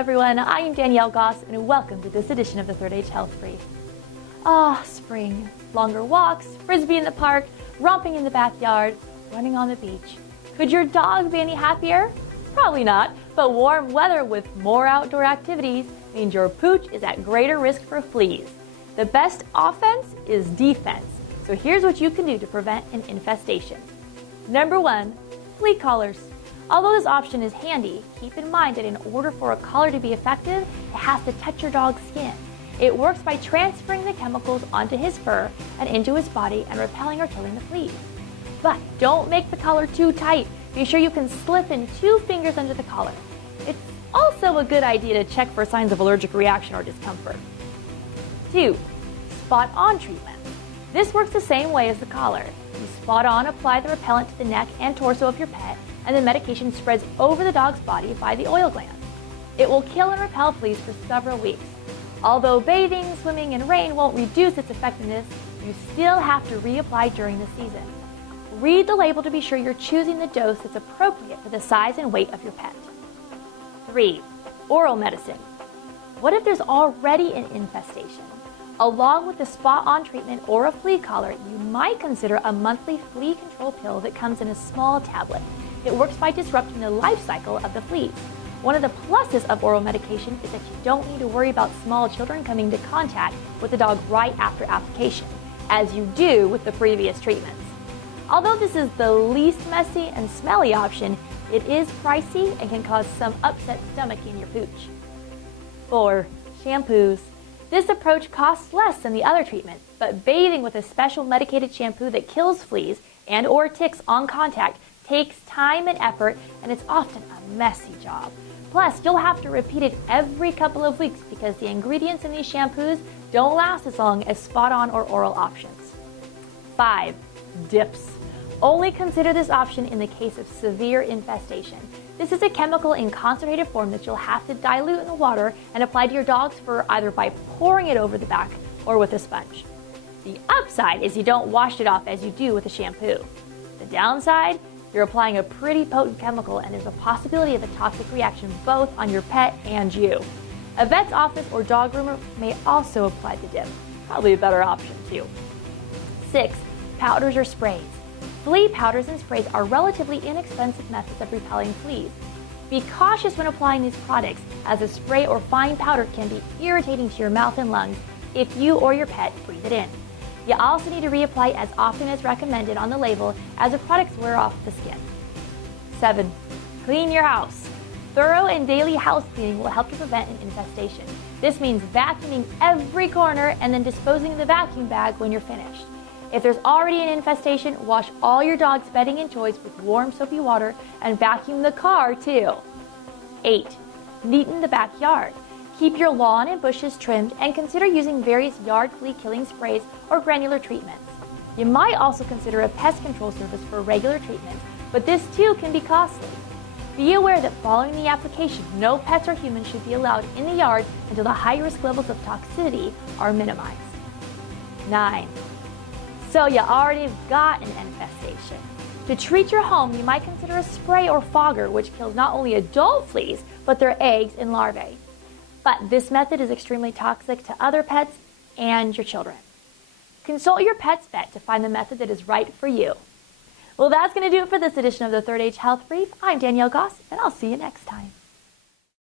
everyone, I am Danielle Goss and welcome to this edition of the Third Age Health Brief. Spring. Longer walks, frisbee in the park, romping in the backyard, running on the beach. Could your dog be any happier? Probably not, but warm weather with more outdoor activities means your pooch is at greater risk for fleas. The best offense is defense, so here's what you can do to prevent an infestation. Number 1, flea collars. Although this option is handy, keep in mind that in order for a collar to be effective, it has to touch your dog's skin. It works by transferring the chemicals onto his fur and into his body and repelling or killing the fleas. But don't make the collar too tight. Be sure you can slip in 2 fingers under the collar. It's also a good idea to check for signs of allergic reaction or discomfort. 2. Spot on treatment. This works the same way as the collar. You spot on apply the repellent to the neck and torso of your pet, and the medication spreads over the dog's body by the oil glands. It will kill and repel fleas for several weeks. Although bathing, swimming, and rain won't reduce its effectiveness, you still have to reapply during the season. Read the label to be sure you're choosing the dose that's appropriate for the size and weight of your pet. 3. Oral medicine. What if there's already an infestation? Along with the spot-on treatment or a flea collar, you might consider a monthly flea control pill that comes in a small tablet. It works by disrupting the life cycle of the fleas. One of the pluses of oral medication is that you don't need to worry about small children coming into contact with the dog right after application, as you do with the previous treatments. Although this is the least messy and smelly option, it is pricey and can cause some upset stomach in your pooch. 4. Shampoos. This approach costs less than the other treatment, but bathing with a special medicated shampoo that kills fleas and or ticks on contact takes time and effort, and it's often a messy job. Plus, you'll have to repeat it every couple of weeks because the ingredients in these shampoos don't last as long as spot-on or oral options. 5. Dips. Only consider this option in the case of severe infestation. This is a chemical in concentrated form that you'll have to dilute in the water and apply to your dog's fur either by pouring it over the back or with a sponge. The upside is you don't wash it off as you do with a shampoo. The downside? You're applying a pretty potent chemical and there's a possibility of a toxic reaction both on your pet and you. A vet's office or dog groomer may also apply the dip. Probably a better option too. 6. Powders or sprays. Flea powders and sprays are relatively inexpensive methods of repelling fleas. Be cautious when applying these products, as a spray or fine powder can be irritating to your mouth and lungs if you or your pet breathe it in. You also need to reapply as often as recommended on the label as the products wear off the skin. 7. Clean your house. Thorough and daily house cleaning will help to prevent an infestation. This means vacuuming every corner and then disposing of the vacuum bag when you're finished. If there's already an infestation, wash all your dog's bedding and toys with warm soapy water and vacuum the car too. 8. Neaten the backyard. Keep your lawn and bushes trimmed and consider using various yard flea killing sprays or granular treatments. You might also consider a pest control service for regular treatments, but this too can be costly. Be aware that following the application, no pets or humans should be allowed in the yard until the high-risk levels of toxicity are minimized. 9. So you already got an infestation. To treat your home, you might consider a spray or fogger, which kills not only adult fleas, but their eggs and larvae. But this method is extremely toxic to other pets and your children. Consult your pet's vet to find the method that is right for you. Well, that's going to do it for this edition of the Third Age Health Brief. I'm Danielle Goss, and I'll see you next time.